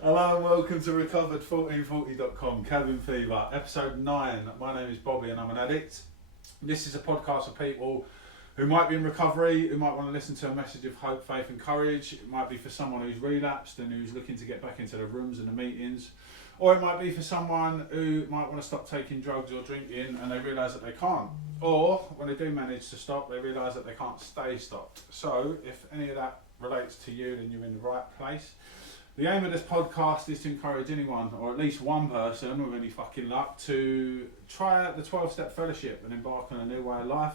Hello and welcome to Recovered1440.com, Cabin Fever, episode 9. My name is Bobby and I'm an addict. This is a podcast for people who might be in recovery, who might want to listen to a message of hope, faith and courage. It might be for someone who's relapsed and who's looking to get back into the rooms and the meetings. Or it might be for someone who might want to stop taking drugs or drinking and they realise that they can't. Or when they do manage to stop, they realise that they can't stay stopped. So if any of that relates to you, then you're in the right place. The aim of this podcast is to encourage anyone, or at least one person with any fucking luck, to try out the 12-step fellowship and embark on a new way of life,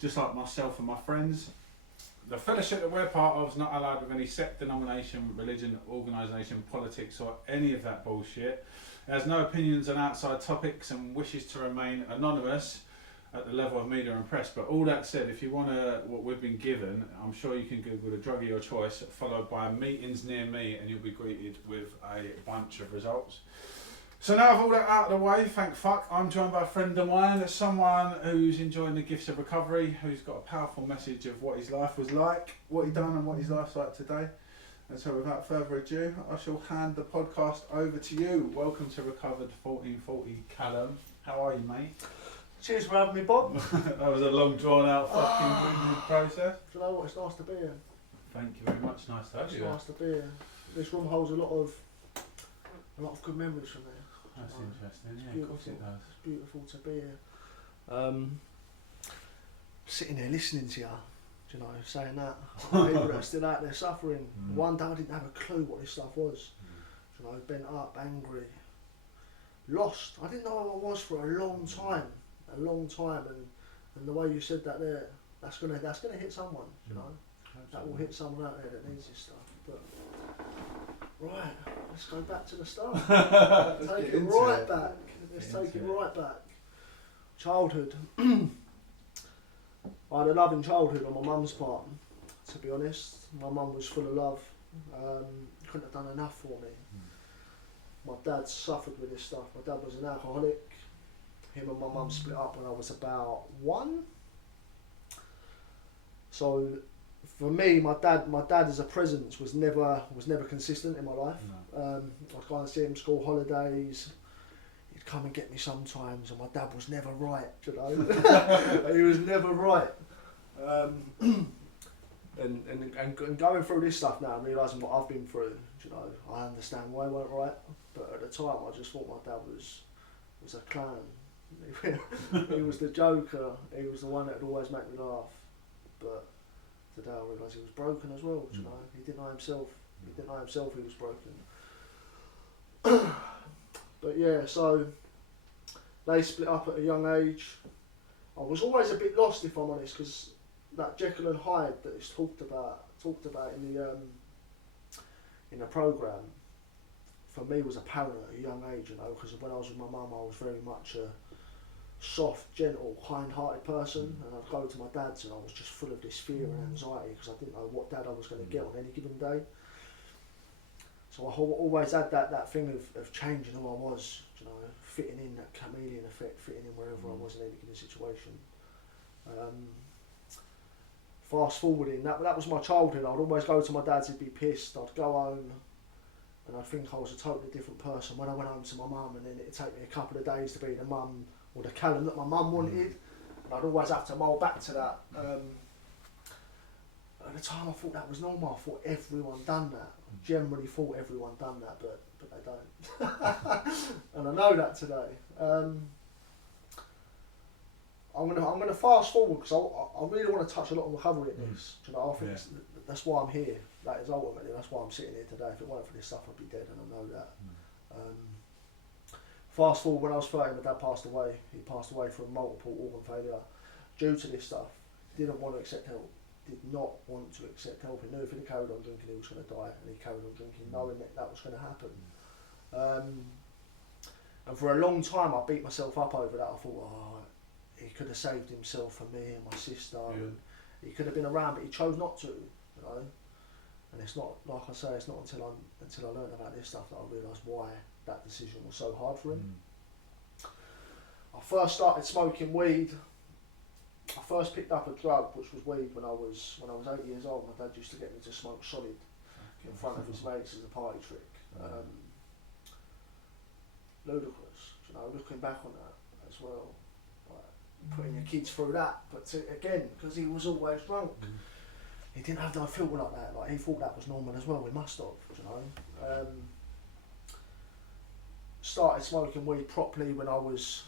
just like myself and my friends. The fellowship that we're part of is not allowed with any sect, denomination, religion, organisation, politics or any of that bullshit. It has no opinions on outside topics and wishes to remain anonymous at the level of media and press. But all that said, if you want what we've been given, I'm sure you can Google the drug of your choice, followed by meetings near me, and you'll be greeted with a bunch of results. So now I've all that out of the way, thank fuck, I'm joined by a friend of mine, someone who's enjoying the gifts of recovery, who's got a powerful message of what his life was like, what he done and what his life's like today. And so without further ado, I shall hand the podcast over to you. Welcome to Recovered1440, Callum. How are you, mate? Cheers for having me, Bob. That was a long drawn out fucking process. Do you know what? It's nice to be here. Thank you very much. Nice to have you. It's nice to be here. This room holds a lot of good memories from there. That's interesting. Yeah, of course it does. It's beautiful to be here. Sitting here listening to you, do you know, saying that. People that are still out there suffering. One day I didn't have a clue what this stuff was. Do you know, bent up, angry, lost. I didn't know who I was for a long time. And the way you said that there, that's gonna hit someone, you know. Absolutely. That will hit someone out there that needs this stuff. But right, let's go back to the start. Take it right back. Let's take it right back. Childhood. I had a loving childhood on my mum's part, to be honest. My mum was full of love. Couldn't have done enough for me. My dad suffered with this stuff. My dad was an alcoholic. Him and my mum split up when I was about 1. So for me, my dad as a presence was never consistent in my life. No. I'd go and see him school holidays. He'd come and get me sometimes, and my dad was never right. You know, he was never right. And going through this stuff now and realising what I've been through, you know, I understand why he weren't right. But at the time, I just thought my dad was a clown. He was the joker. He was the one that would always make me laugh. But today I realise he was broken as well. You know, he didn't know himself. He didn't know himself he was broken. But yeah, so they split up at a young age. I was always a bit lost, if I'm honest, because that Jekyll and Hyde that is talked about in the programme, for me was apparent at a young age, you know, because when I was with my mum I was very much a soft, gentle, kind-hearted person, and I'd go to my dad's and I was just full of this fear and anxiety because I didn't know what dad I was going to get on any given day. So I always had that thing of changing who I was, you know, fitting in, that chameleon effect, fitting in wherever I was in any given situation. Fast forwarding, that was my childhood. I'd always go to my dad's, he'd be pissed, I'd go home and I'd think I was a totally different person when I went home to my mum, and then it'd take me a couple of days to be the mum or the Callum that my mum wanted, and I'd always have to mould back to that. At the time I thought that was normal. I thought everyone done that. I generally thought everyone done that, but they don't. And I know that today. I'm gonna fast forward because I really want to touch a lot on recovery in this. You know, I think that's why I'm here. That is ultimately, that's why I'm sitting here today. If it weren't for this stuff, I'd be dead, and I know that. Fast forward, when I was 30, my dad passed away. He passed away from multiple organ failure due to this stuff. Didn't want to accept help. Did not want to accept help. He knew if he carried on drinking, he was going to die, and he carried on drinking, knowing that was going to happen. And for a long time I beat myself up over that. I thought, oh, he could have saved himself for me and my sister. Yeah. And he could have been around, but he chose not to, you know. And it's not, like I say, it's not until I learned about this stuff that I realised why that decision was so hard for him. I first started smoking weed. I first picked up a drug, which was weed, when I was 8 years old. My dad used to get me to smoke solid in front of his mates as a party trick. Ludicrous, you know, looking back on that as well. Like, putting your kids through that, but again, because he was always drunk. He didn't have no filter like that. Like, he thought that was normal as well. We must have, you know. Started smoking weed properly when I was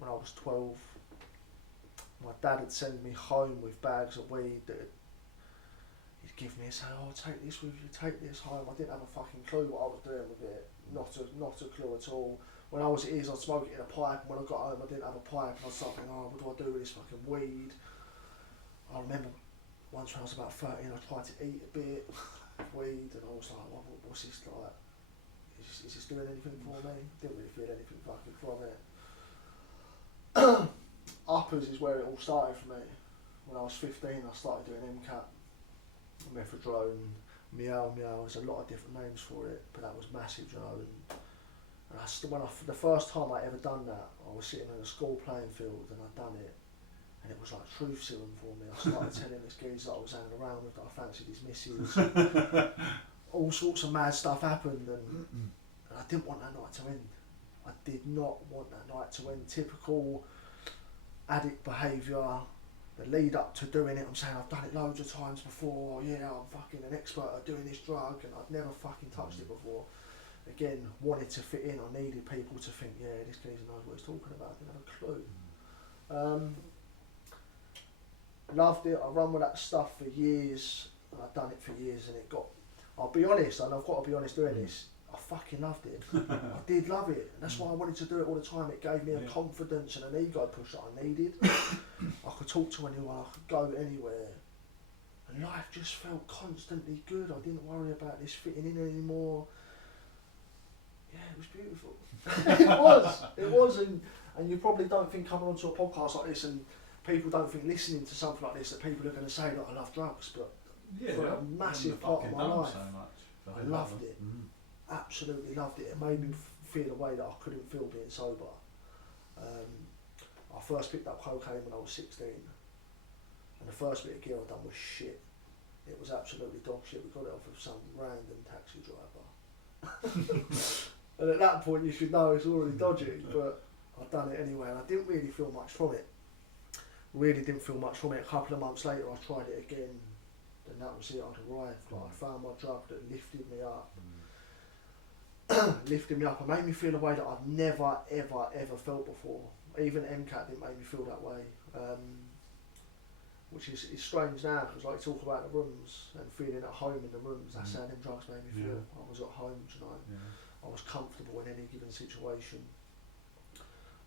12. My dad would send me home with bags of weed that he'd give me and say, "Oh, take this with you, take this home." I didn't have a fucking clue what I was doing with it. Not a clue at all. When I was at his, I'd smoke it in a pipe, and when I got home, I didn't have a pipe, and I was thinking, "Oh, what do I do with this fucking weed?" I remember once when I was about 13, I tried to eat a bit of weed, and I was like, what's this like? Is this doing anything for me? Didn't really feel anything fucking from it. Uppers is where it all started for me. When I was 15, I started doing MCAT, methadone, meow. There's a lot of different names for it, but that was massive, you know. And the first time I ever done that, I was sitting in a school playing field and I'd done it. And it was like truth serum for me. I started telling this geezer that I was hanging around with, that I fancied his missus. All sorts of mad stuff happened, and I didn't want that night to end. I did not want that night to end. Typical addict behaviour. The lead up to doing it, I'm saying I've done it loads of times before. Yeah, I'm fucking an expert at doing this drug, and I'd never fucking touched it before. Again, wanted to fit in. I needed people to think, yeah, this geezer knows what he's talking about. I didn't have a clue. Loved it. I run with that stuff for years, and I've done it for years, and it got, I'll be honest, and I've got to be honest doing this, I fucking loved it. I did love it, and that's why I wanted to do it all the time. It gave me a confidence and an ego push that I needed. I could talk to anyone, I could go anywhere, and life just felt constantly good. I didn't worry about this fitting in anymore. Yeah, it was beautiful. It was, and you probably don't think coming onto a podcast like this, and people don't think listening to something like this that people are going to say that I love drugs, but for a massive part of my life, I loved it. Absolutely loved it. It made me feel a way that I couldn't feel being sober. I first picked up cocaine when I was 16, and the first bit of gear I done was shit. It was absolutely dog shit. We got it off of some random taxi driver. And at that point you should know it's already dodgy, but I'd done it anyway, and I didn't really feel much from it. Really didn't feel much from it. A couple of months later I tried it again, and that was it. I'd arrived. Like, I found my drug that lifted me up. Lifted me up and made me feel a way that I'd never ever felt before. Even MCAT didn't make me feel that way, which is strange now, because like talk about the rooms and feeling at home in the rooms, that's how them drugs made me feel. I was at home, you know. I was comfortable in any given situation.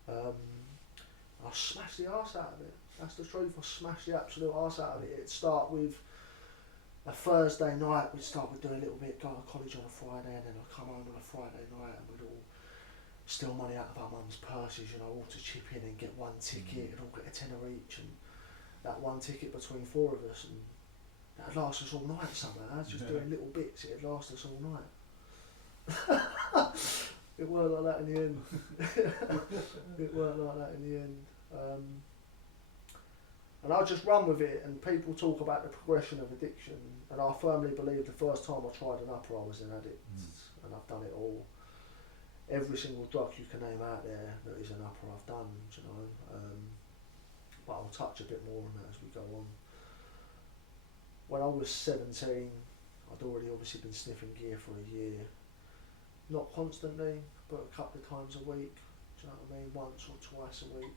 I smashed the arse out of it. That's the truth. I smashed the absolute arse out of it. It'd start with a Thursday night. We'd start with doing a little bit, go to college on a Friday, and then I'd come home on a Friday night, and we'd all steal money out of our mum's purses, you know, all to chip in and get one ticket, and all get a tenner each, and that one ticket between four of us, and that'd last us all night somehow. Just doing little bits, it'd last us all night. It weren't like that in the end. It weren't like that in the end. And I just run with it, and people talk about the progression of addiction, and I firmly believe the first time I tried an upper I was an addict, and I've done it all. Every single drug you can name out there that is an upper I've done, you know. But I'll touch a bit more on that as we go on. When I was 17, I'd already obviously been sniffing gear for a year. Not constantly, but a couple of times a week, do you know what I mean? Once or twice a week.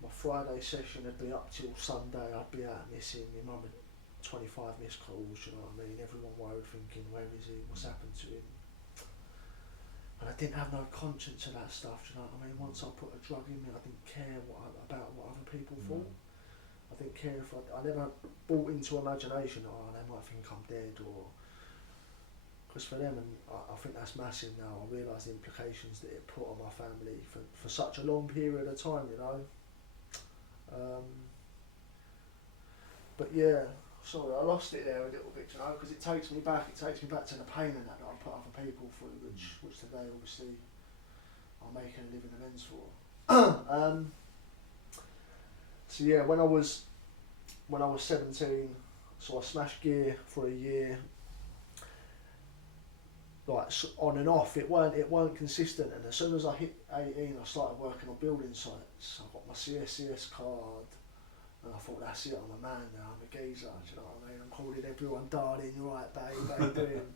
My Friday session would be up till Sunday. I'd be out missing. My mum had 25 missed calls, you know what I mean? Everyone worried, thinking, where is he? What's happened to him? And I didn't have no conscience of that stuff, do you know what I mean? Once I put a drug in me, I didn't care about what other people thought. I didn't care if I never bought into imagination, oh, they might think I'm dead, or... was for them, and I think that's massive now. I realise the implications that it put on my family for such a long period of time, you know. But yeah, sorry, I lost it there a little bit, you know, because it takes me back to the pain and that I put other people through, which today obviously I'm making a living amends for. So yeah, when I was 17, so I smashed gear for a year, like on and off. It weren't consistent, and as soon as I hit 18, I started working on building sites. I got my CSCS card, and I thought, that's it, I'm a man now, I'm a geezer, do you know what I mean? I'm calling everyone darling, you're right babe, how you doing?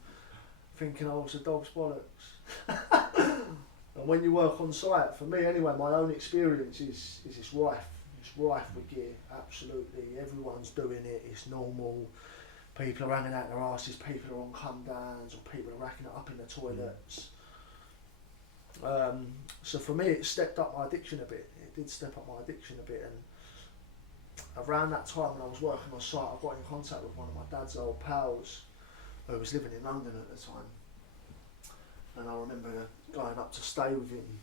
Thinking I was a dog's bollocks. And when you work on site, for me anyway, my own experience is it's rife. It's rife with gear, absolutely. Everyone's doing it, it's normal. People are hanging out their asses, people are on come downs, or people are racking it up in the toilets. So for me, it stepped up my addiction a bit. It did step up my addiction a bit, and around that time when I was working on site, I got in contact with one of my dad's old pals who was living in London at the time. And I remember going up to stay with him,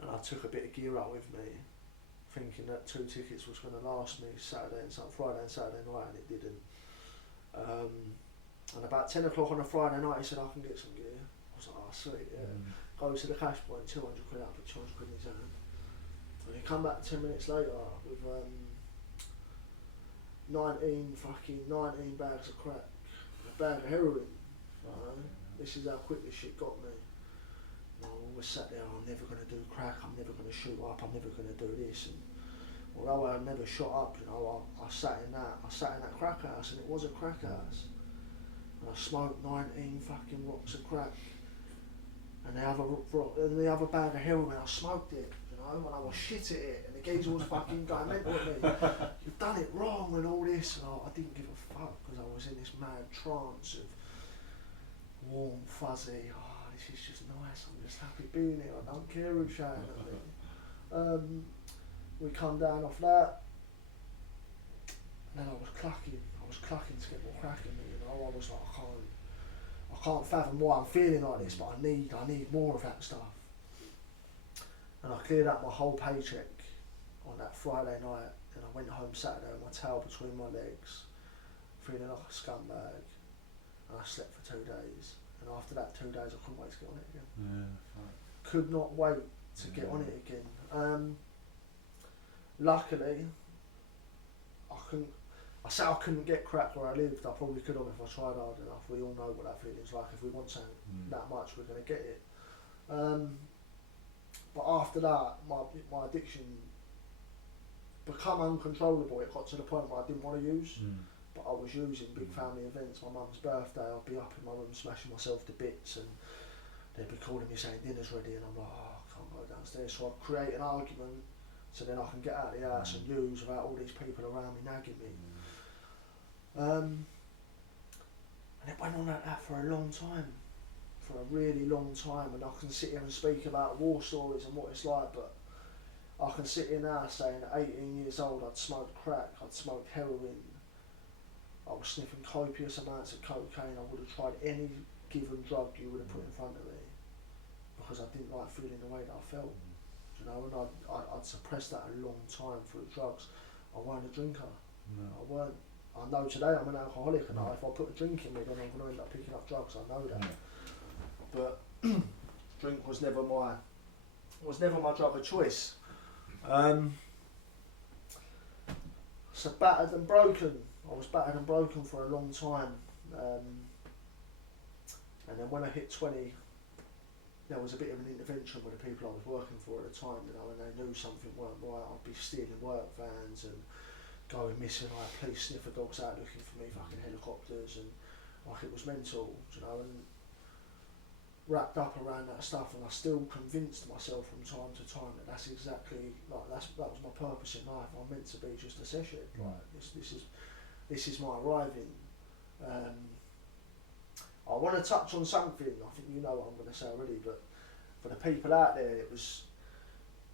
and I took a bit of gear up with me, thinking that 2 tickets was going to last me Friday and Saturday night, and it didn't. And about 10 o'clock on a Friday night, he said, I can get some gear. I was like, oh sweet, yeah. Go to the cash point, 200 quid out, put 200 quid in his hand. And he come back 10 minutes later with 19 bags of crack, a bag of heroin. This is how quick this shit got me. And I always sat there, I'm never going to do crack, I'm never going to shoot up, I'm never going to do this. And although I never shot up, you know, I sat in that crack house, and it was a crack house. And I smoked 19 fucking rocks of crack. And the other bag of heroin, I smoked it, you know, and I was shit at it, and the geezer was fucking going mental at me. You've done it wrong and all this, and I didn't give a fuck, because I was in this mad trance of warm, fuzzy, oh, this is just nice, I'm just happy being here, I don't care who's shouting at me. We come down off that, and then I was clucking to get more crack in me, you know. I was like, I can't fathom why I'm feeling like this, but I need more of that stuff. And I cleared up my whole paycheck on that Friday night, and I went home Saturday with my tail between my legs, feeling like a scumbag, and I slept for 2 days. And after that 2 days, I couldn't wait to get on it again. Yeah, right. Could not wait to get on it again. Luckily, I said I couldn't get crack where I lived. I probably could have if I tried hard enough. We all know what that feeling's like. If we want something that much, we're going to get it. But after that, my addiction become uncontrollable. It got to the point where I didn't want to use, but I was using big family events. My mum's birthday, I'd be up in my room smashing myself to bits, and they'd be calling me saying dinner's ready, and I'm like, oh, I can't go downstairs. So I'd create an argument so then I can get out of the house and use without all these people around me nagging me. And it went on like that for a long time, for a really long time, and I can sit here and speak about war stories and what it's like, but I can sit here now saying at 18 years old I'd smoked crack, I'd smoked heroin, I was sniffing copious amounts of cocaine. I would have tried any given drug you would have put in front of me, because I didn't like feeling the way that I felt, you know, and I'd suppressed that a long time through drugs. I weren't a drinker, I weren't. I know today I'm an alcoholic, and if I put a drink in me, then I'm going to end up picking up drugs. I know that, but drink was never my drug of choice. So battered and broken. I was battered and broken for a long time, and then when I hit 20, there was a bit of an intervention with the people I was working for at the time, you know, and they knew something weren't right. I'd be stealing work vans and going missing. I had police sniffer dogs out looking for me, fucking helicopters, and like it was mental, you know, and wrapped up around that stuff. And I still convinced myself from time to time that that's exactly like that was my purpose in life. I'm meant to be just a session. Like this is my arriving. I want to touch on something. I think you know what I'm going to say already, but for the people out there, it was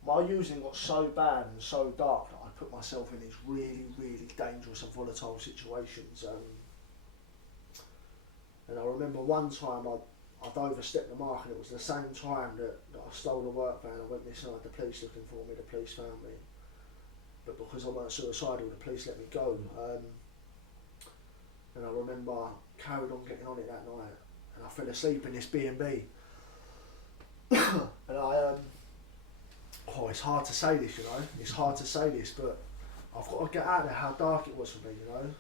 my using got so bad and so dark that I put myself in these really, really dangerous and volatile situations. And I remember one time I'd overstepped the mark, and it was the same time that I stole the work van. I went missing, I had the police looking for me, the police found me. But because I weren't suicidal, the police let me go. And I remember I carried on getting on it that night, and I fell asleep in this B&B. And it's hard to say this, you know, it's hard to say this, but I've got to get out there how dark it was for me, you know,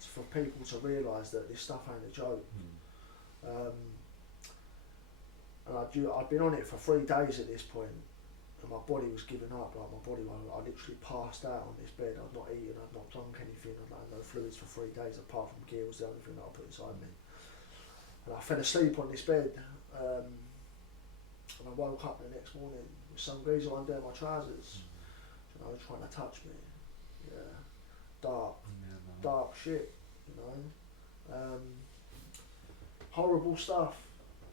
for people to realise that this stuff ain't a joke. And I'd been on it for 3 days at this point, and my body was giving up. Like my body, I literally passed out on this bed. I'd not eaten, I'd not drunk anything, I'd had no fluids for 3 days apart from gear was the only thing that I put inside me. And I fell asleep on this bed, and I woke up the next morning with some geezer under my trousers, you know, trying to touch me. Yeah, dark shit, you know. Horrible stuff.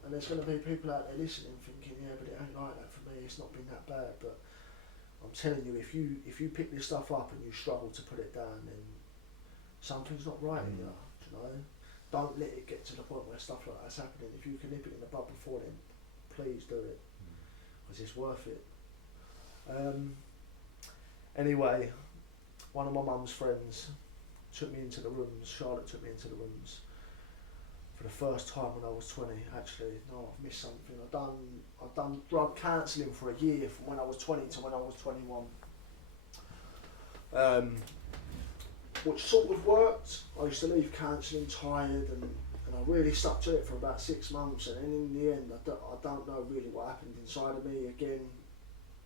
And there's going to be people out there listening thinking, yeah, but it ain't like that for me, it's not been that bad. But I'm telling you, if you pick this stuff up and you struggle to put it down, then something's not right in you, you know. Don't let it get to the point where stuff like that's happening. If you can nip it in the bud before then, please do it, because it's worth it. Anyway, one of my mum's friends took me into the rooms, Charlotte took me into the rooms, for the first time when I was 20, actually. No, I've missed something. I've done drug counselling for a year, from when I was 20 to when I was 21. Which sort of worked. I used to leave counselling tired, and I really stuck to it for about 6 months, and then in the end, I don't know really what happened inside of me. Again,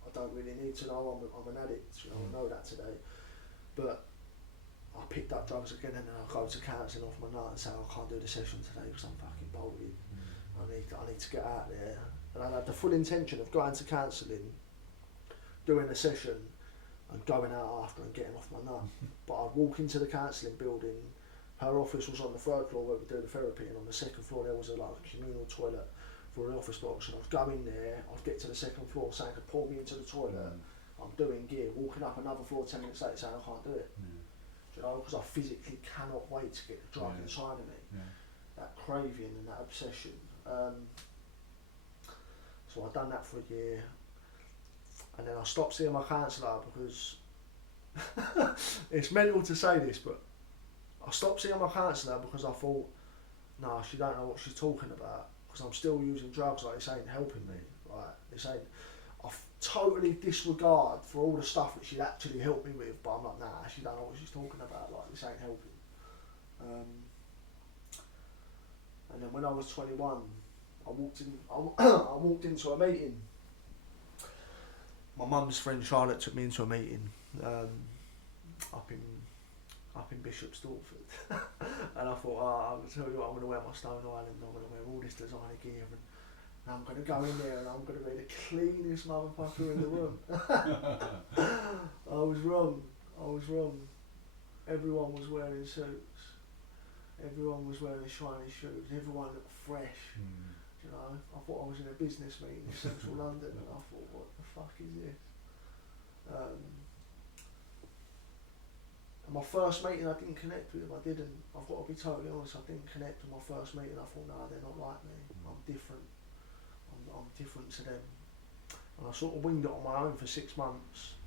I don't really need to know. I'm an addict, you know, I know that today. But I picked up drugs again, and then I go to counselling off my nut and say, I can't do the session today because I'm fucking bolted. I need to get out there. And I had the full intention of going to counselling, doing a session, and going out after and getting off my nut. But I'd walk into the counselling building. Her office was on the 3rd floor where we do the therapy, and on the 2nd floor there was a communal toilet for an office box. And I'd go in there, I'd get to the 2nd floor, saying to pull me into the toilet. I'm doing gear, walking up another floor 10 minutes later saying I can't do it. You know, because I physically cannot wait to get the drug inside of me. That craving and that obsession. So I'd done that for a year, and then I stopped seeing my counsellor because it's mental to say this, but I stopped seeing my counsellor because I thought, no, she don't know what she's talking about, because I'm still using drugs. Like, this ain't helping me. Like, this ain't. I totally disregard for all the stuff that she'd actually helped me with, but I'm like, nah, she don't know what she's talking about. Like, this ain't helping. And then when I was 21, I walked into a meeting. My mum's friend Charlotte took me into a meeting up in Bishop Stortford, and I thought, I'm gonna tell you what, I'm gonna wear my Stone Island, I'm gonna wear all this designer gear, and I'm gonna go in there and I'm gonna be the cleanest motherfucker in the room. I was wrong. Everyone was wearing suits. Everyone was wearing shiny shoes. Everyone looked fresh. You know, I thought I was in a business meeting in central London, and I thought, what the fuck is this? And my first meeting, I didn't connect with them. I didn't. I've got to be totally honest. I didn't connect with my first meeting. I thought, no, they're not like me. I'm different. I'm different to them. And I sort of winged it on my own for 6 months,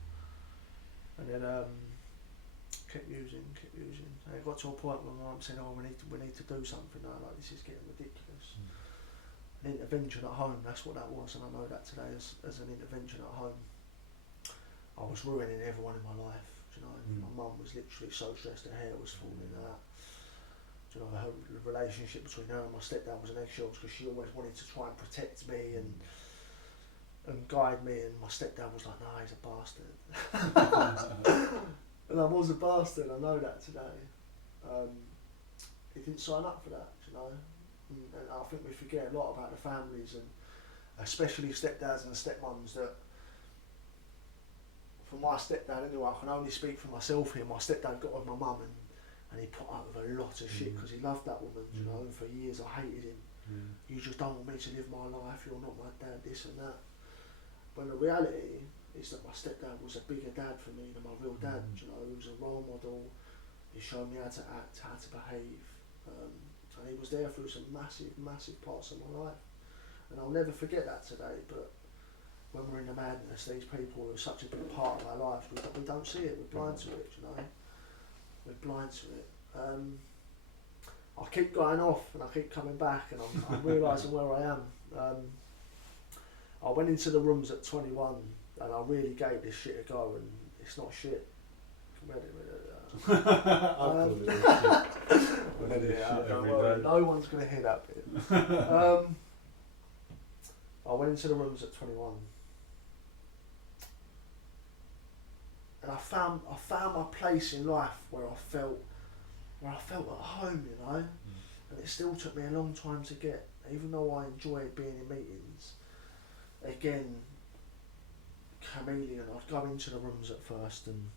and then kept using. And it got to a point where my mum said, "Oh, we need to do something now. Like, this is getting ridiculous." An intervention at home. That's what that was, and I know that today as an intervention at home. I was ruining everyone in my life. You know, my mum was literally so stressed, her hair was falling out. You know, the relationship between her and my stepdad was an eggshells, because she always wanted to try and protect me and guide me, and my stepdad was like, "No, he's a bastard." And I was a bastard, I know that today. He didn't sign up for that, you know. And I think we forget a lot about the families, and especially stepdads and stepmoms, that for my stepdad anyway, I can only speak for myself here. My stepdad got with my mum, and he put up with a lot of shit because he loved that woman, you know, and for years I hated him. You just don't want me to live my life, you're not my dad, this and that. But the reality is that my stepdad was a bigger dad for me than my real dad, you know. He was a role model, he showed me how to act, how to behave, and he was there through some massive parts of my life, and I'll never forget that today. But when we're in the madness, these people who are such a big part of our lives, we don't see it, we're blind to it, you know. We're blind to it. I keep going off and I keep coming back, and I'm realising where I am. I went into the rooms at 21 and I really gave this shit a go, and it's not shit. No one's going to hear that bit. I went into the rooms at 21 and I found my place in life where I felt at home, you know. And it still took me a long time to get, even though I enjoyed being in meetings. Again, chameleon, I'd go into the rooms at first and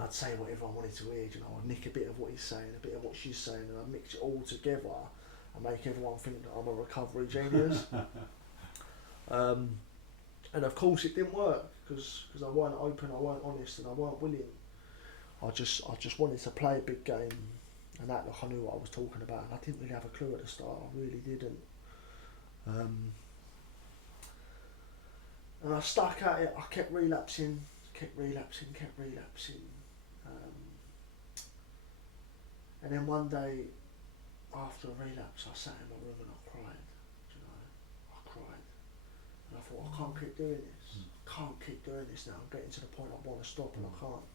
I'd say whatever I wanted to hear, you know. I'd nick a bit of what he's saying, a bit of what she's saying, and I'd mix it all together and make everyone think that I'm a recovery genius. And of course it didn't work, because I weren't open, I weren't honest, and I weren't willing. I just wanted to play a big game and act like I knew what I was talking about, and I didn't really have a clue at the start, I really didn't. And I stuck at it, I kept relapsing. And then one day, after a relapse, I sat in my room and I cried, you know, I cried. And I thought, I can't keep doing this, now, I'm getting to the point I want to stop and I can't.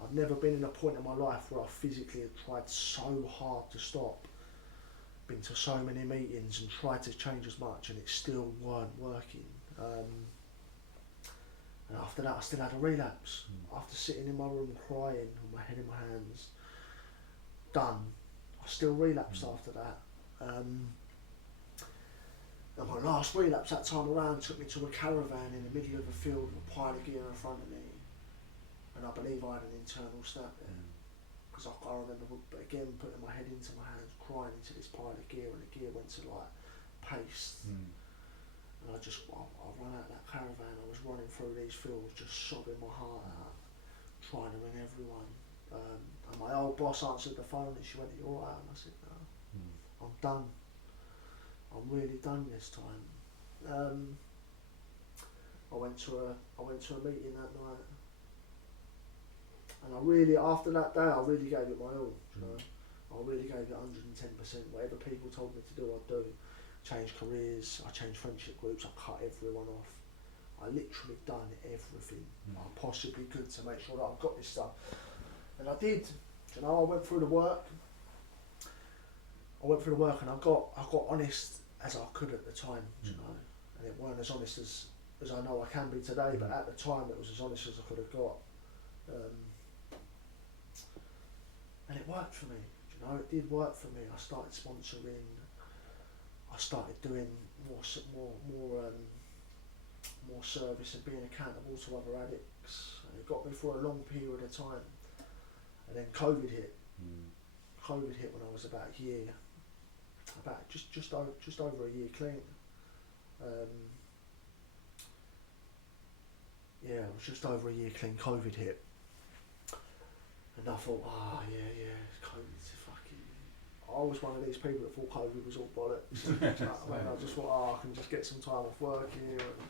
I've never been in a point in my life where I physically had tried so hard to stop, been to so many meetings and tried to change as much, and it still weren't working. And after that I still had a relapse. After sitting in my room crying with my head in my hands, done, I still relapsed after that. And my last relapse that time around took me to a caravan in the middle of a field with a pile of gear in front of me, and I believe I had an internal snap there, because I remember again putting my head into my hands, crying into this pile of gear, and the gear went to like paste. And I ran out of that caravan, I was running through these fields just sobbing my heart out, trying to ring everyone. And my old boss answered the phone and she went, "You alright?" And I said, "No, I'm done. I'm really done this time." I went to a meeting that night, and I really, after that day, I really gave it my all, you know. I really gave it 110%. Whatever people told me to do, I'd do. Changed careers, I changed friendship groups, I cut everyone off. I literally done everything I possibly could to make sure that I've got this stuff. And I did, you know. I went through the work and I got honest as I could at the time, you know. And it weren't as honest as I know I can be today, but at the time it was as honest as I could have got. And it worked for me, you know, it did work for me. I started sponsoring, I started doing more service and being accountable to other addicts, and it got me for a long period of time. And then COVID hit. COVID hit when I was about a year, just over a year clean. Yeah, it was just over a year clean. COVID hit, and I thought, COVID's fucking. I was one of these people that thought COVID was all bollocks. I just thought, I can just get some time off work here. And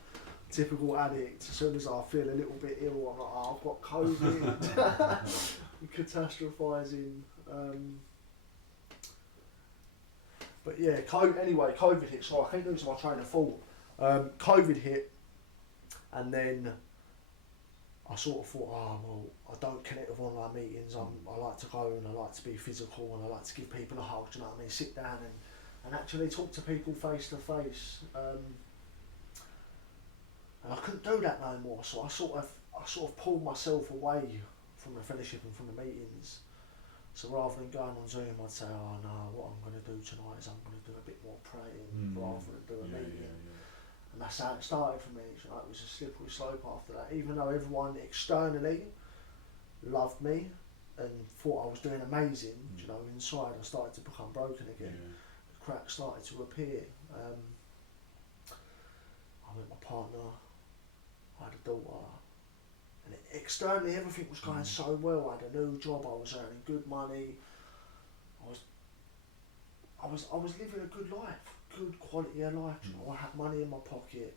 typical addict, as soon as I feel a little bit ill, I'm like, I've got COVID. Catastrophising. But yeah, COVID hit, so I keep losing my train of thought. COVID hit, and then I sort of thought, I don't connect with online meetings. I like to go and I like to be physical and I like to give people a hug, do you know what I mean? Sit down and actually talk to people face to face. And I couldn't do that no more, so I sort of pulled myself away from the fellowship and from the meetings. So rather than going on Zoom, I'd say, what I'm going to do tonight is I'm going to do a bit more praying rather than do a meeting. And that's how it started for me. So it was a slippery slope after that. Even though everyone externally loved me and thought I was doing amazing, you know, inside I started to become broken again. The cracks started to appear. I met my partner, I had a daughter, and externally everything was going so well. I had a new job, I was earning good money, I was I was living a good life, good quality of life. You know, I had money in my pocket,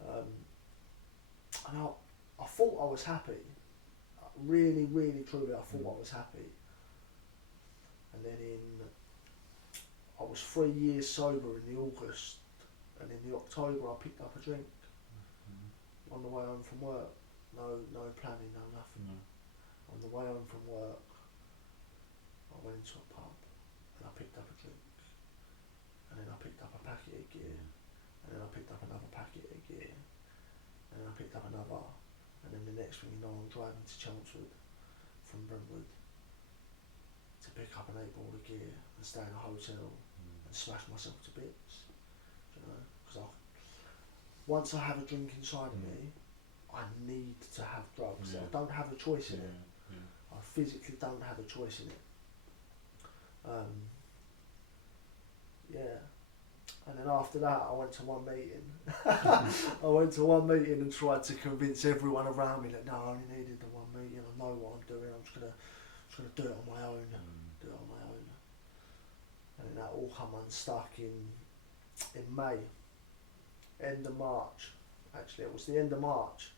and I thought I was happy. Really, really, truly, I thought I was happy. And then I was 3 years sober in the August, and in the October I picked up a drink on the way home from work. No planning, no nothing. On the way home from work, I went into a pub and I picked up a drink, and then I picked up a packet of gear, and then I picked up another packet of gear, and then I picked up another, and then the next thing you know, I'm driving to Chelmsford from Brentwood to pick up an 8 ball of gear and stay in a hotel and smash myself to bits. You know, because once I have a drink inside of me, I need to have drugs. I don't have a choice in it. I physically don't have a choice in it. And then after that I went to one meeting. I went to one meeting and tried to convince everyone around me that no, I only needed the one meeting, I know what I'm doing, I'm just gonna do it on my own. Do it on my own. And then that all come unstuck in May. End of March. Actually it was the end of March.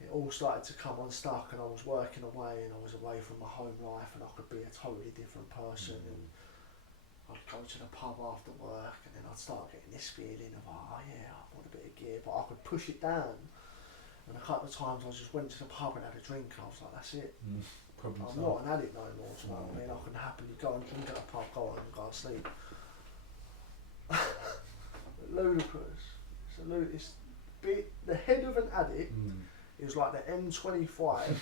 It all started to come unstuck, and I was working away, and I was away from my home life, and I could be a totally different person. And I'd go to the pub after work, and then I'd start getting this feeling of, oh yeah, I want a bit of gear, but I could push it down. And a couple of times I just went to the pub and had a drink, and I was like, that's it. I'm not an addict no more, do you know what I mean? I can happily go and drink at a pub, go home and go to sleep. Ludicrous. The head of an addict is like the M25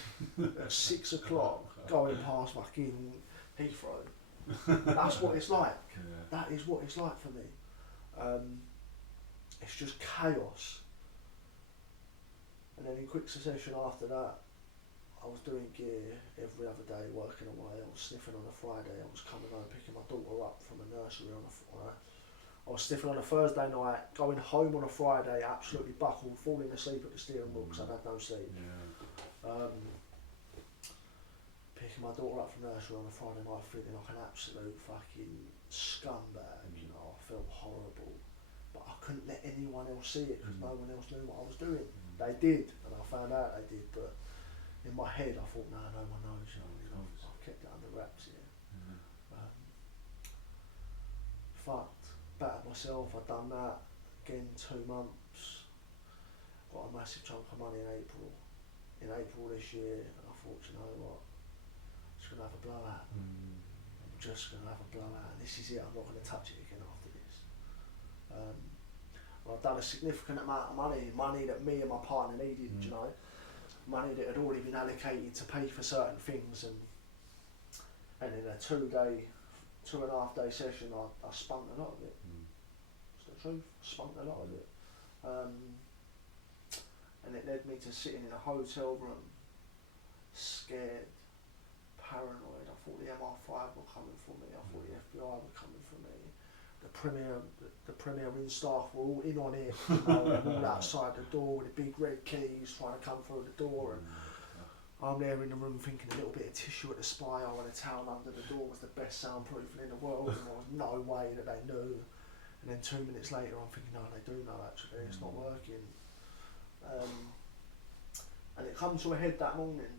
at 6 o'clock going past fucking Heathrow. That's what it's like. That is what it's like for me. It's just chaos. And then in quick succession after that, I was doing gear every other day, working away. I was sniffing on a Friday. I was coming home, picking my daughter up from a nursery I was sniffing on a Thursday night, going home on a Friday, absolutely buckled, falling asleep at the steering wheel because I'd had no sleep. Picking my daughter up from nursery on a Friday night, feeling like an absolute fucking scumbag. You know, I felt horrible, but I couldn't let anyone else see it because no one else knew what I was doing. They did, and I found out they did, but in my head I thought, no one knows. You know, I kept it under wraps. Fucked. Battered myself, I'd done that again 2 months, got a massive chunk of money in April this year, and I thought, you know what, I'm just going to have a blowout. I'm just going to have a blowout, and this is it, I'm not going to touch it again after this. Well, I'd done a significant amount of money that me and my partner needed, you know, money that had already been allocated to pay for certain things, and in a 2.5 day session I spunked a lot of it. It's the truth, spunked a lot of it. And it led me to sitting in a hotel room, scared, paranoid. I thought the MI5 were coming for me, I thought the FBI were coming for me. The Premier Inn staff were all in on it, you know, all outside the door with the big red keys trying to come through the door, and I'm there in the room thinking a little bit of tissue at the spire and a towel under the door was the best soundproofing in the world, and there was no way that they knew. And then 2 minutes later I'm thinking, no, they do know actually, it's not working. And it come to a head that morning,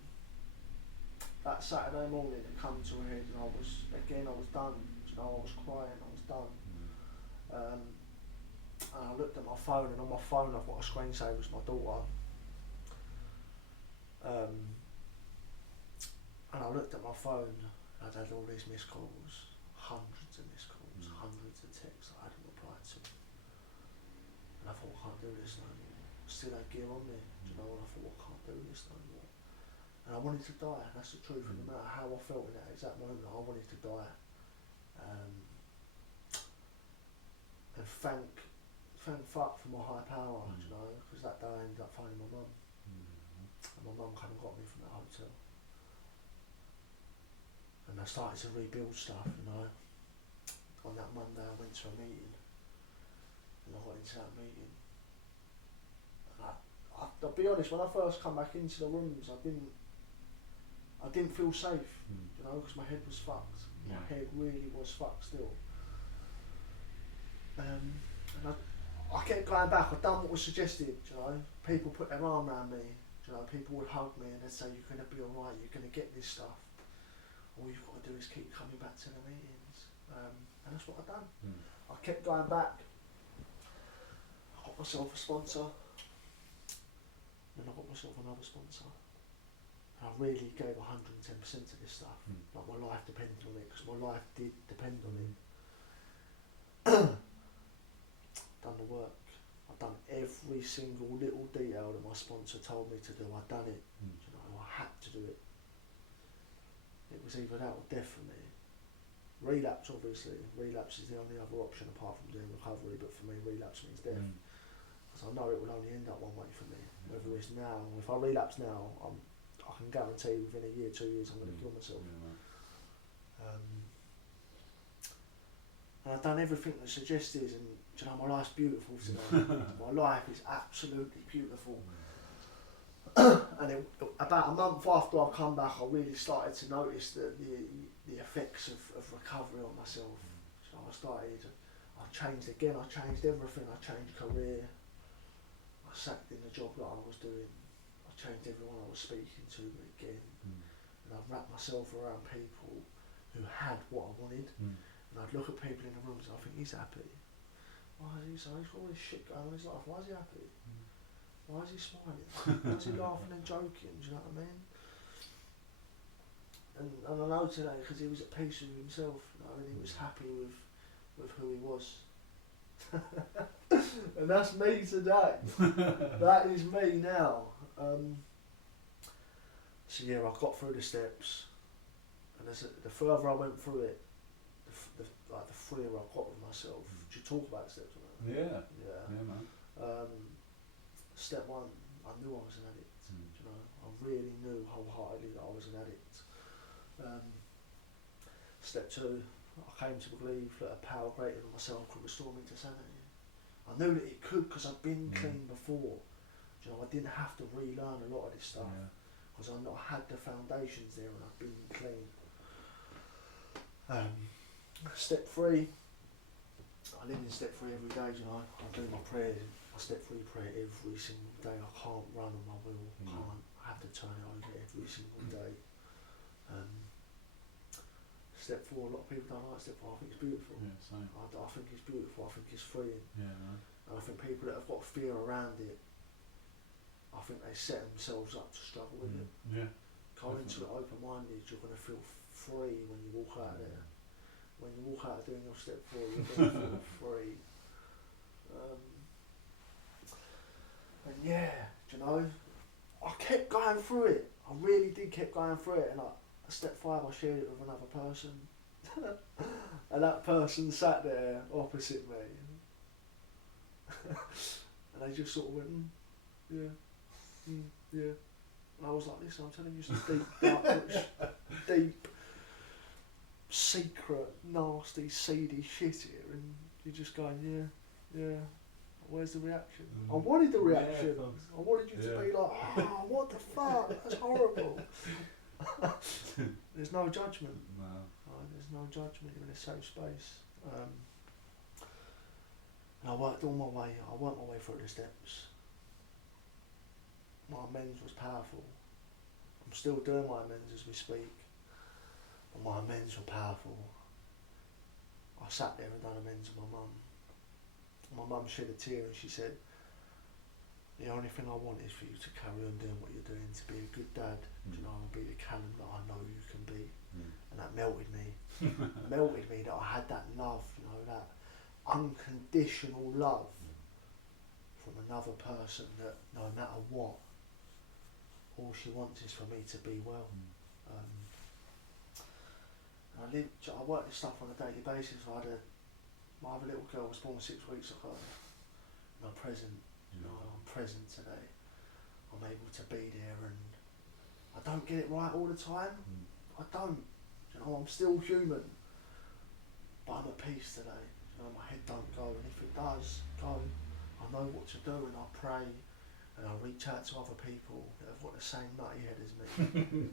that Saturday morning it come to a head, and I was done, you know, I was crying, I was done. And I looked at my phone, and on my phone I've got a screensaver with my daughter. And I looked at my phone, and I'd had all these missed calls, hundreds of missed calls, hundreds of texts I hadn't replied to. And I thought, I can't do this no more. Still had gear on me, you know, and I thought, I can't do this no more. And I wanted to die, that's the truth, no matter how I felt in that exact moment, I wanted to die. And thank fuck for my high power, you know, because that day I ended up phoning my mum. And my mum came and got me from that hotel. And I started to rebuild stuff, you know. On that Monday I went to a meeting, and I got into that meeting. And I'll be honest, when I first come back into the rooms, I I didn't feel safe, you know, because my head was fucked. Yeah. My head really was fucked still. And I kept going back. I'd done what was suggested, you know. People put their arm around me, you know. People would hug me and they'd say, "You're going to be all right. You're going to get this stuff. All you've got to do is keep coming back to the meetings." And that's what I've done. I kept going back. I got myself a sponsor. Then I got myself another sponsor. And I really gave 110% to this stuff. Like my life depended on it, because my life did depend on it. Done the work. I've done every single little detail that my sponsor told me to do. I've done it. You know, I had to do it. It was either that or death for me. Relapse, obviously. Relapse is the only other option apart from doing recovery, but for me, relapse means death. Because I know it will only end up one way for me. Whether it's now, if I relapse now, I can guarantee within a year, 2 years, I'm going to kill myself. And I've done everything that's suggested, and you know, my life's beautiful today. My life is absolutely beautiful. And about a month after I come back, I really started to notice the effects of recovery on myself. So I changed again, I changed everything. I changed career, I sacked in the job that I was doing, I changed everyone I was speaking to again, and I've wrapped myself around people who had what I wanted. And I'd look at people in the rooms and I think, he's happy. Why is he so? He's got all this shit going on in his life. Why is he happy? Why is he smiling? Why is he laughing and joking? Do you know what I mean? And I know today because he was at peace with himself, you know, and he was happy with who he was. And that's me today. That is me now. So yeah, I got through the steps, and the further I went through it, the freer I got with myself. Do you talk about the steps? Yeah, man. Step one, I knew I was an addict. You know, I really knew wholeheartedly that I was an addict. Step two, I came to believe that a power greater than myself could restore me to sanity. I knew that it could because I'd been clean before. You know, I didn't have to relearn a lot of this stuff because I had the foundations there and I'd been clean. Step three, I live in step three every day, you know. I do my prayers, my step three prayer every single day. I can't run on my will, I have to turn it over every single day. Step four, a lot of people don't like step four. I think it's beautiful. Yeah, same. I think it's beautiful, I think it's freeing. Yeah, man. And I think people that have got fear around it, I think they set themselves up to struggle with it. Yeah. Go into it open-minded, you're going to feel free when you walk out of there. When you walk out of doing your step four, you're going to feel free. And yeah, do you know, I kept going through it. I really did keep going through it. And step five, I shared it with another person. And that person sat there opposite me. And they just sort of went, yeah. And I was like, listen, I'm telling you some deep, dark, deep, secret, nasty, seedy shit here, and you're just going, yeah. Where's the reaction? I wanted the reaction. I wanted you to be like, oh, what the fuck? That's horrible. There's no judgment. No. There's no judgment. You're in a safe space. And I worked my way through the steps. My amends was powerful. I'm still doing my amends as we speak. But my amends were powerful. I sat there and done amends with my mum. My mum shed a tear and she said, the only thing I want is for you to carry on doing what you're doing, to be a good dad, you know, and be the Callum that I know you can be. And that melted me. Melted me that I had that love, you know, that unconditional love from another person that no matter what, all she wants is for me to be well. I worked this stuff on a daily basis. My other little girl was born 6 weeks ago, and I'm present. You know, I'm present today. I'm able to be there, and I don't get it right all the time. I don't. You know, I'm still human, but I'm at peace today. You know, my head don't go, and if it does go, I know what to do, and I pray, and I reach out to other people that have got the same nutty head as me,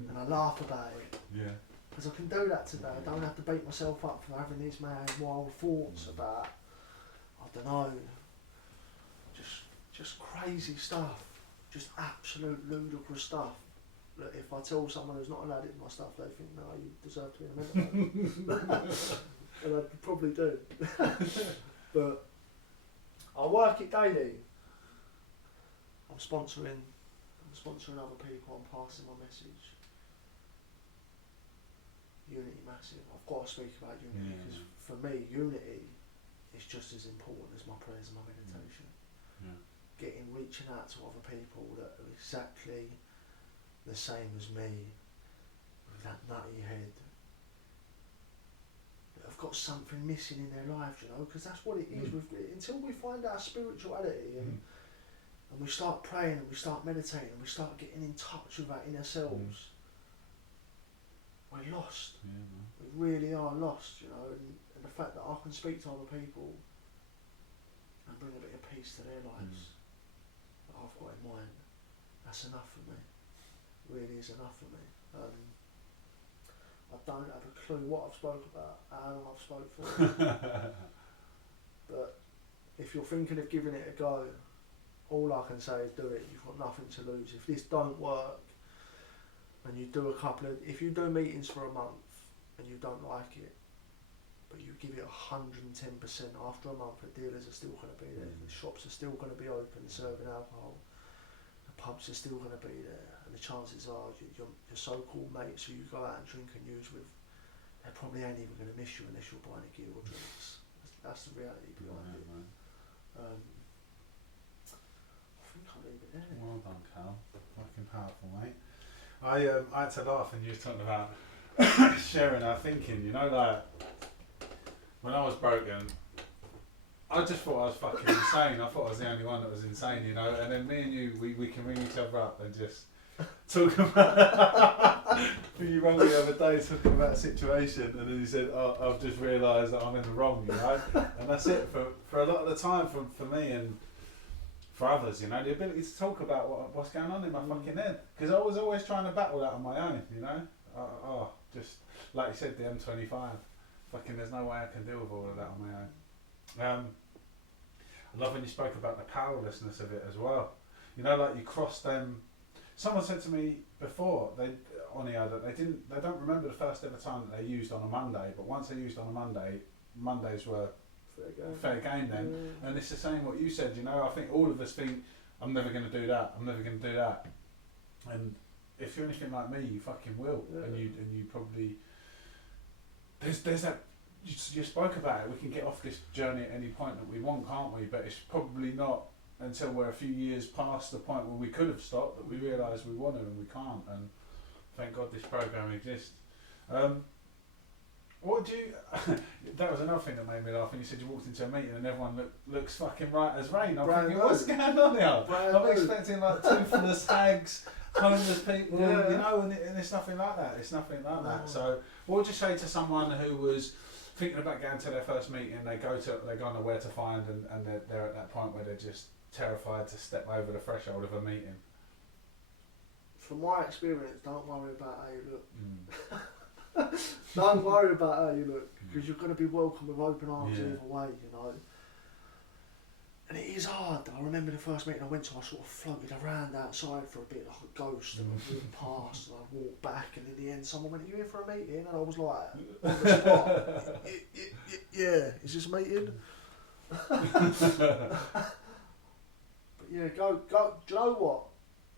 and I laugh about it. Yeah. Because I can do that today. I don't have to beat myself up for having these mad, wild thoughts about, I don't know, just crazy stuff, just absolute ludicrous stuff. That if I tell someone who's not an addict my stuff, they think, no, you deserve to be in a mental health. And I probably do. But I work it daily. I'm sponsoring other people, I'm passing my message. Unity massive. I've got to speak about unity because for me, unity is just as important as my prayers and my meditation. Reaching out to other people that are exactly the same as me, with that nutty head, that have got something missing in their lives, you know, because that's what it is. Until we find our spirituality and we start praying and we start meditating and we start getting in touch with our inner selves, we're lost. We really are lost, you know, and the fact that I can speak to other people and bring a bit of peace to their lives that I've got in mind, that's enough for me. Really is enough for me. I don't have a clue what I've spoke about, how long I've spoke for. But if you're thinking of giving it a go, all I can say is do it. You've got nothing to lose. If this don't work, and you do if you do meetings for a month and you don't like it, but you give it 110%, after a month the dealers are still going to be there, the shops are still going to be open serving alcohol, the pubs are still going to be there, and the chances are your so-called mates who you go out and drink and use with, they probably ain't even going to miss you unless you're buying a gear or drinks. That's the reality behind it. I think I'll leave it there. Well done, Cal. Fucking powerful, mate. I had to laugh when you were talking about sharing our thinking, you know, like when I was broken, I just thought I was fucking insane. I thought I was the only one that was insane, you know, and then me and you, we can ring each other up and just talk about you rang me the other day talking about a situation, and then you said, oh, I've just realised that I'm in the wrong, you know, and that's it for a lot of the time for me and for others, you know, the ability to talk about what's going on in my fucking head, because I was always trying to battle that on my own, you know, just like you said, the M25, fucking there's no way I can deal with all of that on my own. I love when you spoke about the powerlessness of it as well, you know, like you crossed them. Someone said to me before on here that they don't remember the first ever time that they used on a Monday, but once they used on a Monday, Mondays were fair game then, and it's the same what you said, you know. I think all of us think, I'm never going to do that, and if you're anything like me, you fucking will, and you probably, there's that, you spoke about it, we can get off this journey at any point that we want, can't we, but it's probably not until we're a few years past the point where we could have stopped that we realise we want to and we can't, and thank God this programme exists. What do you, that was another thing that made me laugh, and you said you walked into a meeting and everyone looks fucking right as rain. I'm thinking, what's going on here? I'm expecting like toothless hags, homeless people, you know, and it's nothing like that. It's nothing like that. So what would you say to someone who was thinking about going to their first meeting, they don't know where to find, and they're at that point where they're just terrified to step over the threshold of a meeting? From my experience, don't worry about how you look. Don't worry about how you look, because you're going to be welcomed with open arms either way, you know. And it is hard. I remember the first meeting I went to, I sort of floated around outside for a bit like a ghost, and I walked past and I walked back, and in the end someone went, "Are you here for a meeting?" And I was like, on the spot, yeah, is this a meeting? But yeah, go. Do you know what?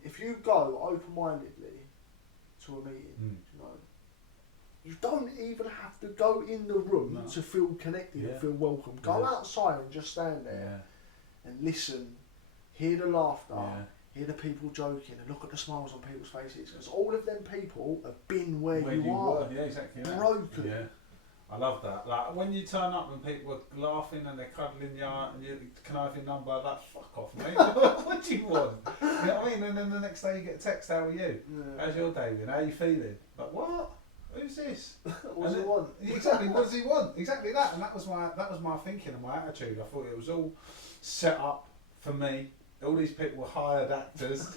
If you go open-mindedly to a meeting, you know, you don't even have to go in the room to feel connected and feel welcome. Go outside and just stand there and listen, hear the laughter, hear the people joking, and look at the smiles on people's faces, because all of them people have been where you are. Yeah, exactly. Broken. Yeah. I love that. Like when you turn up and people are laughing and they're cuddling you and you can I have your number, like fuck off, mate. What do you want? You know what I mean? And then the next day you get a text, how are you? How's your day been? How are you feeling? Like what? Who's this? What does he want? Exactly, what does he want? Exactly that. And that was my thinking and my attitude. I thought it was all set up for me all these people were hired actors.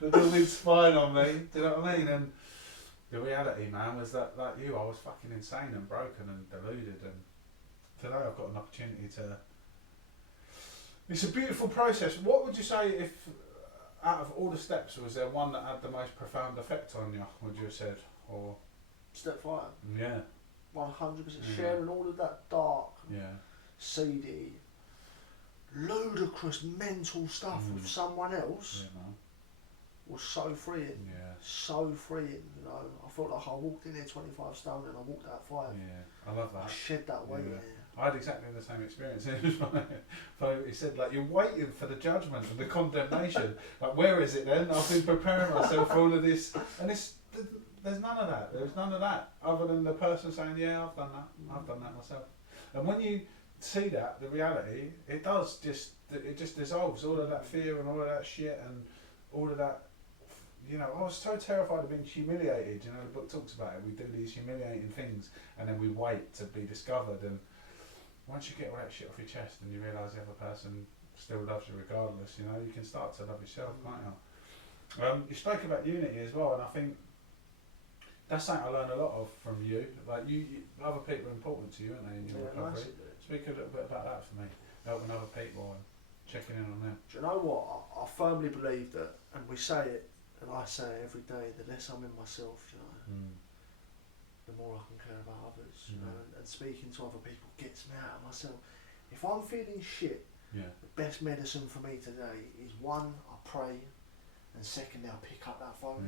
They're building spine on me. Do you know what I mean? And the reality, man, was that like you, I was fucking insane and broken and deluded. And today I've got an opportunity to. It's a beautiful process. What would you say if, out of all the steps, was there one that had the most profound effect on you? Would you have said, or? Step 5. Yeah. 100% sharing all of that dark, seedy, ludicrous mental stuff with someone else was so freeing. Yeah. So freeing, you know. I felt like I walked in there 25 stone and I walked out 5. Yeah, I love that. I shed that weight in there. I had exactly the same experience. He said, like, you're waiting for the judgment and the condemnation. Like, where is it then? I've been preparing myself for all of this. And there's none of that. There's none of that. Other than the person saying, yeah, I've done that. I've done that myself. And when you see that, the reality, it just dissolves all of that fear and all of that shit and all of that. You know, I was so terrified of being humiliated. You know, the book talks about it. We do these humiliating things and then we wait to be discovered. And once you get all that shit off your chest and you realise the other person still loves you regardless, you know, you can start to love yourself, can't you? You spoke about unity as well, and I think that's something I learned a lot of from you. Like, other people are important to you, aren't they, in your recovery? Massively. Speak a little bit about that for me, helping other people and checking in on them. Do you know what? I firmly believe that, and we say it, and I say it every day, the less I'm in myself, you know, the more I can care about others, you know, and speaking to other people gets me out of myself. If I'm feeling shit, the best medicine for me today is 1, I pray, and secondly, I pick up that phone.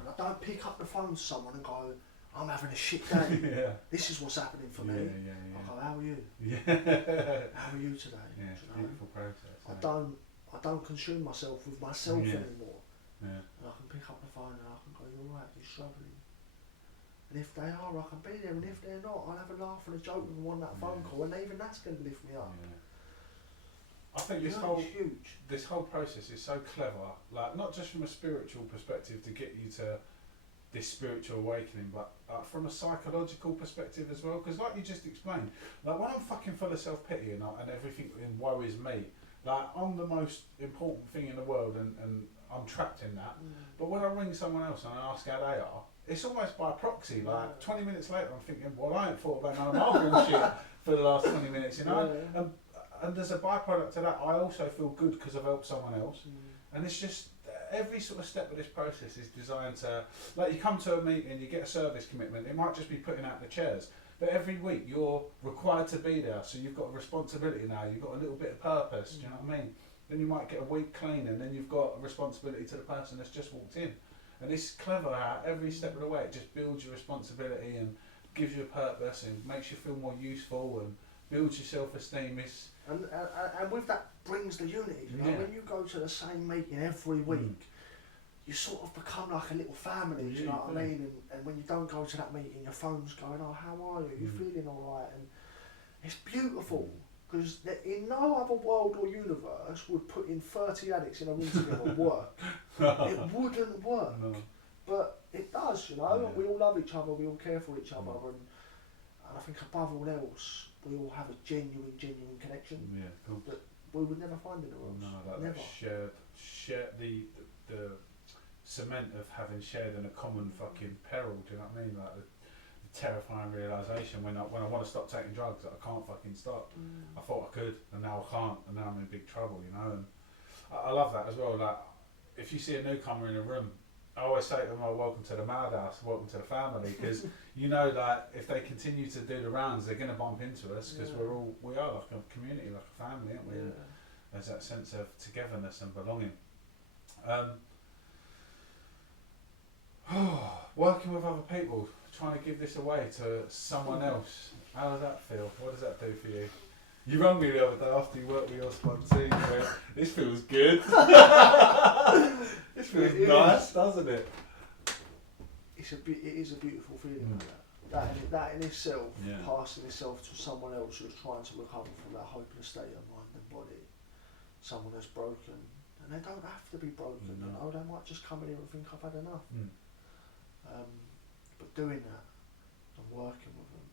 And I don't pick up the phone to someone and go, I'm having a shit day. This is what's happening for me. I go, how are you? How are you today? Yeah, it's a beautiful process. I don't consume myself with myself anymore. And I can pick up the phone and I can go, you're right, you're struggling. And if they are, I can be there, and if they're not, I'll have a laugh and a joke with them on that phone call, and even that's going to lift me up. I think this whole process is so clever, like not just from a spiritual perspective to get you to this spiritual awakening, but from a psychological perspective as well, because like you just explained, like when I'm fucking full of self-pity and everything worries me, like I'm the most important thing in the world and I'm trapped in that, but when I ring someone else and I ask how they are, it's almost by proxy. Like 20 minutes later I'm thinking, well, I ain't thought about none of my bullshit for the last 20 minutes, you know. And there's a byproduct to that. I also feel good because I've helped someone else. And it's just every sort of step of this process is designed to, like, you come to a meeting, you get a service commitment. It might just be putting out the chairs, but every week you're required to be there. So you've got a responsibility now. You've got a little bit of purpose. Do you know what I mean? Then you might get a week clean, and then you've got a responsibility to the person that's just walked in. And it's clever how every step of the way it just builds your responsibility and gives you a purpose and makes you feel more useful and builds your self-esteem. And with that brings the unity. You know? When you go to the same meeting every week, you sort of become like a little family. Do you know what I mean? And when you don't go to that meeting, your phone's going, oh, how are you? You feeling all right? And it's beautiful. Because in no other world or universe would putting 30 addicts in a room together work. It wouldn't work. No. But it does, you know. We all love each other, we all care for each other, and I think above all else, we all have a genuine connection that we would never find in the world. No, that shared the cement of having shared in a common fucking peril. Do you know what I mean? Like the terrifying realisation when I want to stop taking drugs that I can't fucking stop. I thought I could, and now I can't, and now I'm in big trouble, you know. And I love that as well. Like, if you see a newcomer in a room, I always say to them, oh, welcome to the madhouse, welcome to the family, because you know that if they continue to do the rounds, they're going to bump into us, because we are like a community, like a family, aren't we? And there's that sense of togetherness and belonging. Working with other people, trying to give this away to someone else. How does that feel? What does that do for you? You rang me the other day after you worked with your sponsee. This feels good. This feels nice, doesn't it? It is a beautiful feeling. That in itself, passing itself to someone else who's trying to recover from that hopeless state of mind and body. Someone that's broken, and they don't have to be broken. You know, they might just come in here and think I've had enough. But doing that and working with them,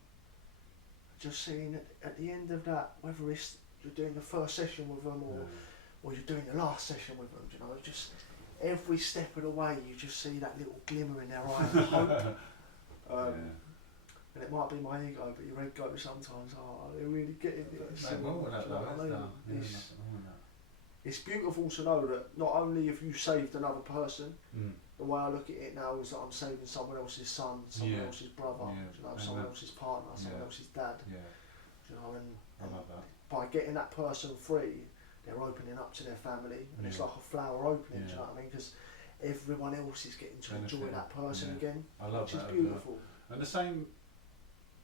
just seeing at the end of that, whether it's you're doing the first session with them or or you're doing your last session with them, you know, just every step of the way you just see that little glimmer in their eye of hope. And it might be my ego, but your ego sometimes, they're really getting it. It's beautiful to know that not only have you saved another person, the way I look at it now is that I'm saving someone else's son, someone else's brother, you know, someone else's partner, someone else's dad. You know, and by getting that person free, they're opening up to their family, and it's like a flower opening. Do you know what I mean? Because everyone else is getting to enjoy that person again, which is beautiful. And the same,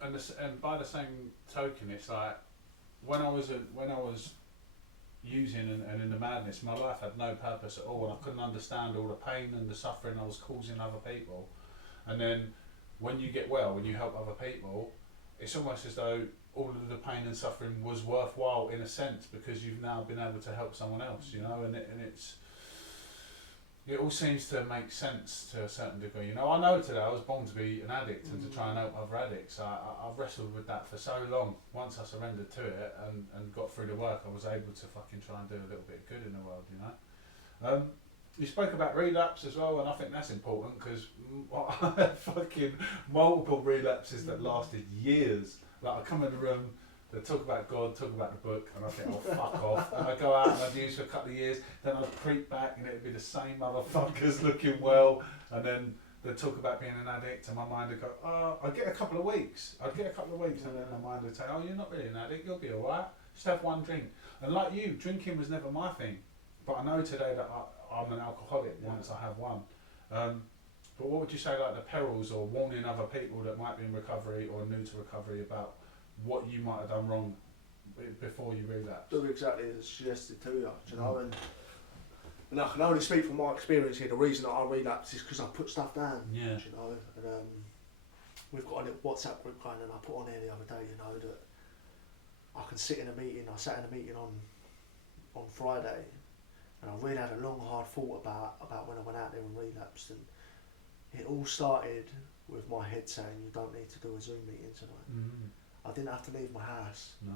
and by the same token, it's like when I was using and in the madness, my life had no purpose at all, and I couldn't understand all the pain and the suffering I was causing other people. And then when you get well, when you help other people, it's almost as though all of the pain and suffering was worthwhile in a sense, because you've now been able to help someone else, you know, and it all seems to make sense to a certain degree. You know, I know today I was born to be an addict and to try and help other addicts. I've wrestled with that for so long. Once I surrendered to it and got through the work, I was able to fucking try and do a little bit of good in the world, you know. You spoke about relapse as well, and I think that's important, because I had fucking multiple relapses that lasted years. Like, I come in the room, they talk about God, talk about the book, and I think, oh, fuck off. And I go out and I'd use for a couple of years, then I'd creep back and it'd be the same motherfuckers looking well, and then they'd talk about being an addict, and my mind would go, I'd get a couple of weeks, and then my mind would say, oh, you're not really an addict, you'll be alright, just have one drink. And like you, drinking was never my thing, but I know today that I'm an alcoholic once I have one. But what would you say, like, the perils or warning other people that might be in recovery or new to recovery about what you might have done wrong before you relapsed? Do exactly as suggested to you, you know, and I can only speak from my experience here. The reason that I relapsed is because I put stuff down, you know, and we've got a little WhatsApp group going, and I put on there the other day, you know, that I can sit in a meeting. I sat in a meeting on Friday, and I really had a long, hard thought about when I went out there and relapsed, and it all started with my head saying, you don't need to do a Zoom meeting tonight. I didn't have to leave my house. No.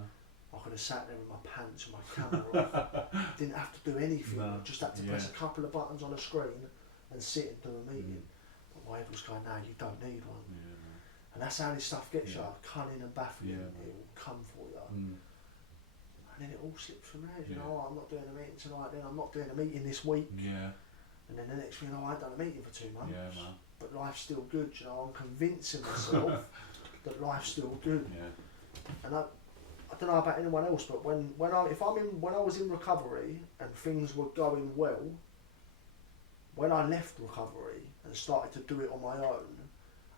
I could have sat there in my pants with my camera off. I didn't have to do anything. I just had to press a couple of buttons on a screen and sit and do a meeting. But my head was going, no, you don't need one. And that's how this stuff gets you, cunning and baffling. It will come for you. And then it all slips from there. You know, I'm not doing a meeting tonight, then I'm not doing a meeting this week. And then the next thing, I hadn't done a meeting for 2 months. But life's still good, you know, I'm convincing myself that life's still good. And I don't know about anyone else, but when I was in recovery and things were going well, when I left recovery and started to do it on my own,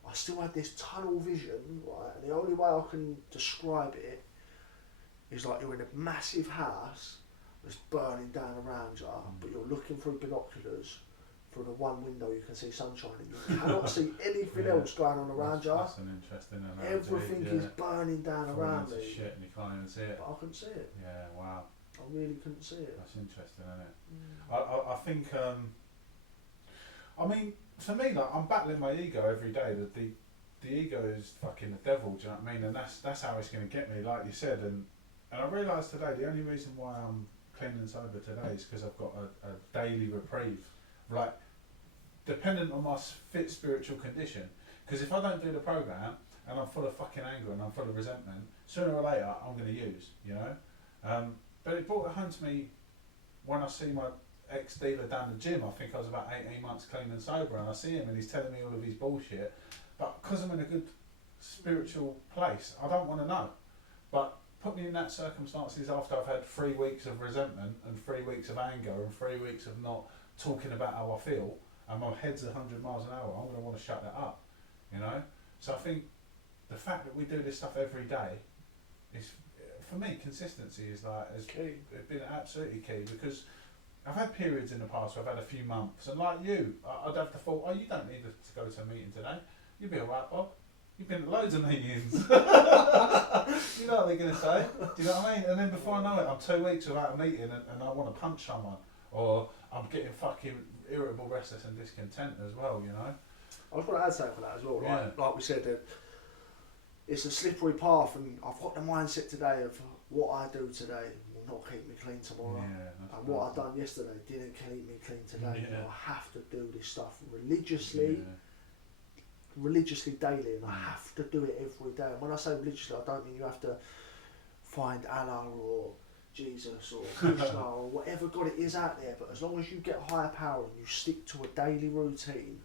I still had this tunnel vision, right? And the only way I can describe it is like you're in a massive house that's burning down around you, but you're looking through binoculars. Through the one window you can see sunshine, and you cannot see anything else going on around you. That's an interesting analogy. Everything is burning down around me. Shit, and you can't even see it. But I couldn't see it. Yeah, wow. I really couldn't see it. That's interesting, isn't it? I think, I mean, for me, like, I'm battling my ego every day. The ego is fucking the devil, do you know what I mean? And that's how it's going to get me, like you said. And I realised today the only reason why I'm clean and sober today is because I've got a daily reprieve. Like, dependent on my fit spiritual condition, because if I don't do the program and I'm full of fucking anger and I'm full of resentment, sooner or later I'm going to use, you know. But it brought it home to me when I see my ex-dealer down the gym. I think I was about 18 months clean and sober, and I see him and he's telling me all of his bullshit, but because I'm in a good spiritual place, I don't want to know. But put me in that circumstances after I've had 3 weeks of resentment and 3 weeks of anger and 3 weeks of not talking about how I feel, and my head's 100 miles an hour, I'm going to want to shut that up, you know. So I think the fact that we do this stuff every day is, for me, consistency is key. It's been absolutely key, because I've had periods in the past where I've had a few months, and like you, I'd have the thought, oh, you don't need to go to a meeting today, you'll be alright, Bob. You've been at loads of meetings. You know what they're going to say, do you know what I mean? And then before I know it, I'm 2 weeks without a meeting and I want to punch someone, or I'm getting fucking irritable, restless and discontent as well, you know. I was going to add something for that as well, right? Like we said, it's a slippery path, and I've got the mindset today of what I do today will not keep me clean tomorrow. Yeah, And what I done yesterday didn't keep me clean today. Yeah. You know, I have to do this stuff religiously daily, and I have to do it every day. And when I say religiously, I don't mean you have to find Allah or Jesus or Krishna or whatever God it is out there, but as long as you get higher power and you stick to a daily routine,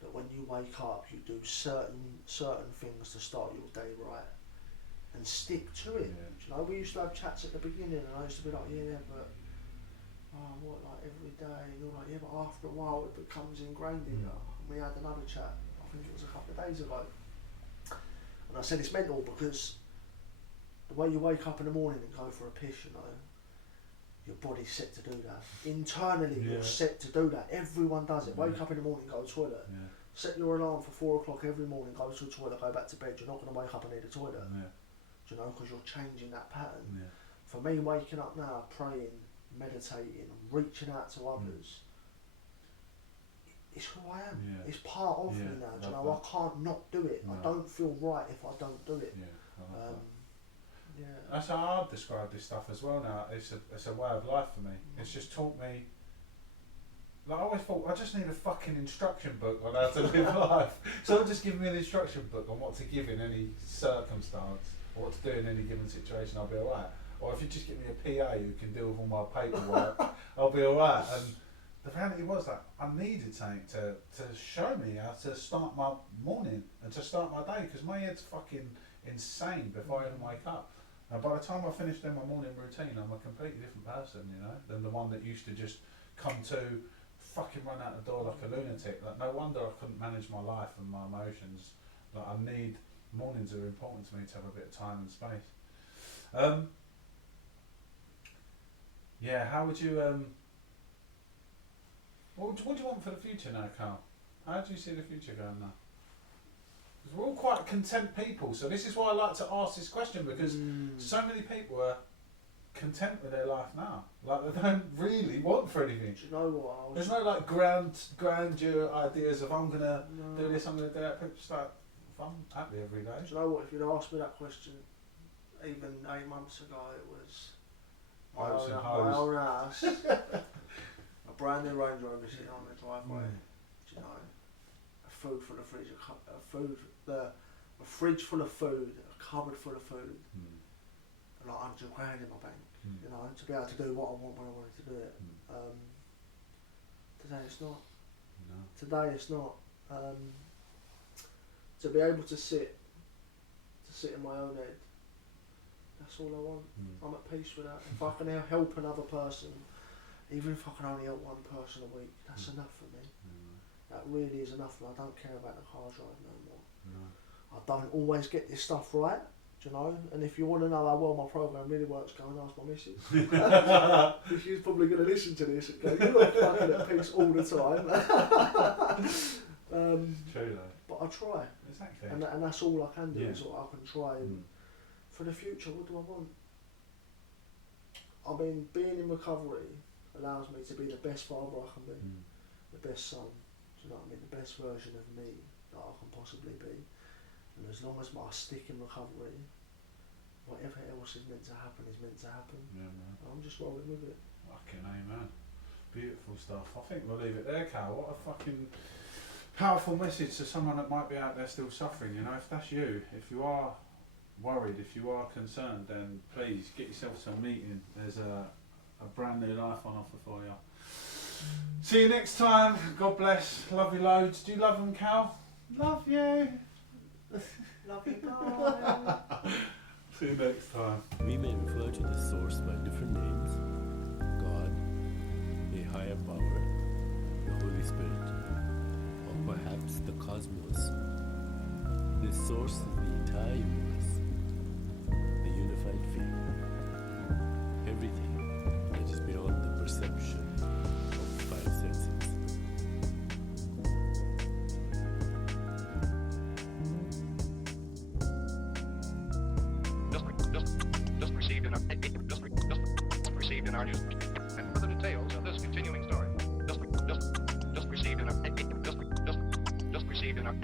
that when you wake up you do certain things to start your day right and stick to it. You know, we used to have chats at the beginning and I used to be like, yeah, but what, like every day? And you're like, yeah, but after a while it becomes ingrained in you. And we had another chat, I think it was a couple of days ago, and I said it's mental because the way you wake up in the morning and go for a piss, you know, your body's set to do that. Internally, you're set to do that. Everyone does it. Wake up in the morning, go to the toilet. Set your alarm for 4 o'clock every morning, go to the toilet, go back to bed. You're not going to wake up and need a toilet. Do you know, because you're changing that pattern. For me, waking up now, praying, meditating, reaching out to others, it's who I am. It's part of me now. Do you know, I can't not do it. I don't feel right if I don't do it. That's how I'd describe this stuff as well now. It's a way of life for me. It's just taught me, like I always thought, I just need a fucking instruction book on how to live life. Someone just give me an instruction book on what to give in any circumstance, or what to do in any given situation, I'll be alright. Or if you just give me a PA who can deal with all my paperwork, I'll be alright. And the reality was that I needed something to show me how to start my morning and to start my day, because my head's fucking insane before I even wake up. And by the time I finish doing my morning routine, I'm a completely different person, you know, than the one that used to just come to, fucking run out the door like a lunatic. Like, no wonder I couldn't manage my life and my emotions. Like, mornings are important to me to have a bit of time and space. How would you, what do you want for the future now, Carl? How do you see the future going now? Because we're all quite content people, so this is why I like to ask this question, because so many people are content with their life now. Like, they don't really want for anything. Do you know what? There's no like grandeur ideas of I'm gonna do this, I'm gonna do that. People just like, I'm happy every day. Do you know what? If you'd asked me that question even 8 months ago, it was my own house, a brand new Range Rover sitting on the driveway. Do you know, a fridge full of food, a cupboard full of food, and like 100 grand in my bank. You know, to be able to do what I want when I wanted to do it. Today it's not. No. Today it's not. To be able to sit in my own head, that's all I want. I'm at peace with that. If I can help another person, even if I can only help one person a week, that's enough for me. That really is enough for me. I don't care about the car drive no more. I don't always get this stuff right, do you know? And if you want to know how well my programme really works, go and ask my missus. She's probably going to listen to this and go, you're not fucking at peace all the time. True though. But I try. Exactly. And that's all I can do, is what I can try. And for the future, what do I want? I mean, being in recovery allows me to be the best father I can be, the best son, do you know what I mean? The best version of me that I can possibly be. And as long as I stick in recovery, whatever else is meant to happen is meant to happen. I'm just rolling with it. Fucking amen. Beautiful stuff. I think we'll leave it there, Cal. What a fucking powerful message to someone that might be out there still suffering. You know, if that's you, if you are worried, if you are concerned, then please get yourself to a meeting. There's a brand new life on offer for you. See you next time. God bless. Love you loads. Do you love them, Cal? Love you. Love you, bye. See you next time. We may refer to the source by different names: God, a higher power, the Holy Spirit, or perhaps the cosmos. This source is the entire universe, the unified field, everything that is beyond the perception of the five senses. Received in our news and further details of this continuing story. Just received in our